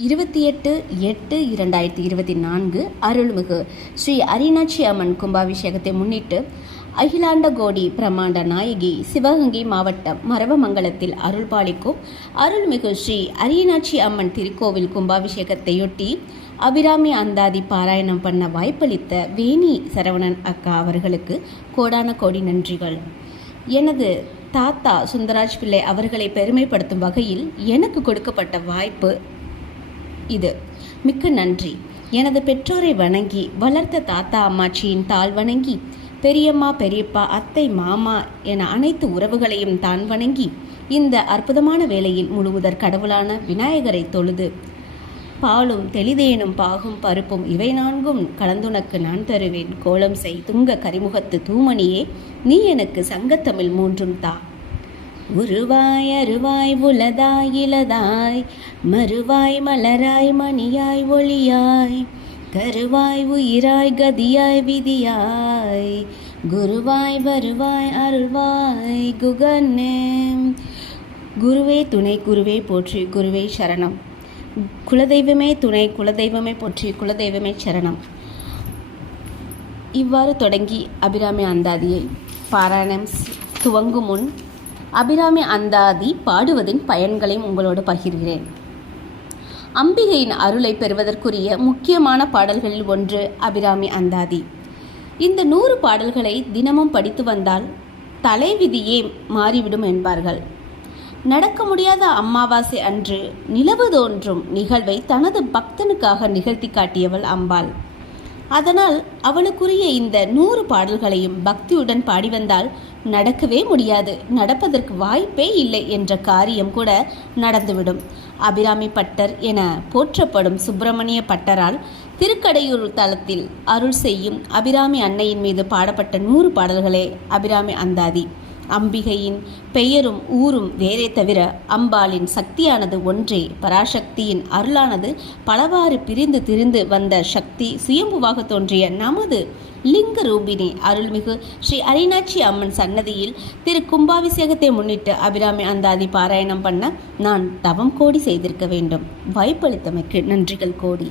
28/8/2024 அருள்மிகு ஸ்ரீ அரிநாச்சி அம்மன் கும்பாபிஷேகத்தை முன்னிட்டு அகிலாண்ட கோடி பிரம்மாண்ட நாயகி சிவகங்கை மாவட்டம் மரவமங்கலத்தில் அருள்பாலிக்கும் அருள்மிகு ஸ்ரீ அரிநாச்சி அம்மன் திருக்கோவில் கும்பாபிஷேகத்தையொட்டி அபிராமி அந்தாதி பாராயணம் பண்ண வாய்ப்பளித்த வேணி சரவணன் அக்கா அவர்களுக்கு கோடான கோடி நன்றிகள். எனது தாத்தா சுந்தராஜ் பிள்ளை அவர்களை பெருமைப்படுத்தும் வகையில் எனக்கு கொடுக்கப்பட்ட வாய்ப்பு இது. மிக்க நன்றி. எனது பெற்றோரை வணங்கி வளர்த்த தாத்தா அம்மாச்சியின் தாள் வணங்கி பெரியம்மா பெரியப்பா அத்தை மாமா என அனைத்து உறவுகளையும் தான் வணங்கி இந்த அற்புதமான வேளையில் முழுமுதற் கடவுளான விநாயகரை தொழுது பாலும் தெளிதேனும் பாகும் பருப்பும் இவை நான்கும் கலந்துனக்கு நான் தருவேன் கோலம் செய் துங்க கரிமுகத்து தூமணியே நீ எனக்கு சங்கத்தமிழ் மூன்றும் தா. உருவாய் அருவாய் உலதாய் இலதாய் மறுவாய் மலராய் மணியாய் ஒளியாய் கருவாய் உயிராய் கதியாய் விதியாய் குருவாய் வருவாய் அருள்வாய் குகன்னே. குருவே துணை குருவே போற்றி குருவே சரணம். குலதெய்வமே துணை குலதெய்வமே போற்றி குலதெய்வமே சரணம். இவ்வாறு தொடங்கி அபிராமி அந்தாதியை பாராயணம் துவங்கும் முன் அபிராமி அந்தாதி பாடுவதின் பயன்களையும் உங்களோடு பகிர்கிறேன். அம்பிகையின் அருளை பெறுவதற்குரிய முக்கியமான பாடல்களில் ஒன்று அபிராமி அந்தாதி. இந்த 100 பாடல்களை தினமும் படித்து வந்தால் தலைவிதியே மாறிவிடும் என்பார்கள். நடக்க முடியாத அமாவாசை அன்று நிலவு தோன்றும் நிகழ்வை தனது பக்தனுக்காக நிகழ்த்தி காட்டியவள் அம்பாள். அதனால் அவளுக்குரிய இந்த 100 பாடல்களையும் பக்தியுடன் பாடி வந்தால் நடக்கவே முடியாது, நடப்பதற்கு வாய்ப்பே இல்லை என்ற காரியம் கூட நடந்துவிடும். அபிராமி பட்டர் என போற்றப்படும் சுப்பிரமணிய பட்டரால் திருக்கடையூர் தலத்தில் அருள் செய்யும் அபிராமி அன்னையின் மீது பாடப்பட்ட 100 பாடல்களே அபிராமி அந்தாதி. அம்பிகையின் பெயரும் ஊரும் வேறே தவிர அம்பாளின் சக்தியானது ஒன்றே. பராசக்தியின் அருளானது பலவாறு பிரிந்து திரிந்து வந்த சக்தி சுயம்புவாக தோன்றிய நமது லிங்க ரூபினி அருள்மிகு ஸ்ரீ அரிநாச்சி அம்மன் சன்னதியில் திரு கும்பாபிஷேகத்தை முன்னிட்டு அபிராமி அந்தாதி பாராயணம் பண்ண நான் தவம் கோடி செய்திருக்க வேண்டும். வாய்ப்பளித்தமைக்கு நன்றிகள் கோடி.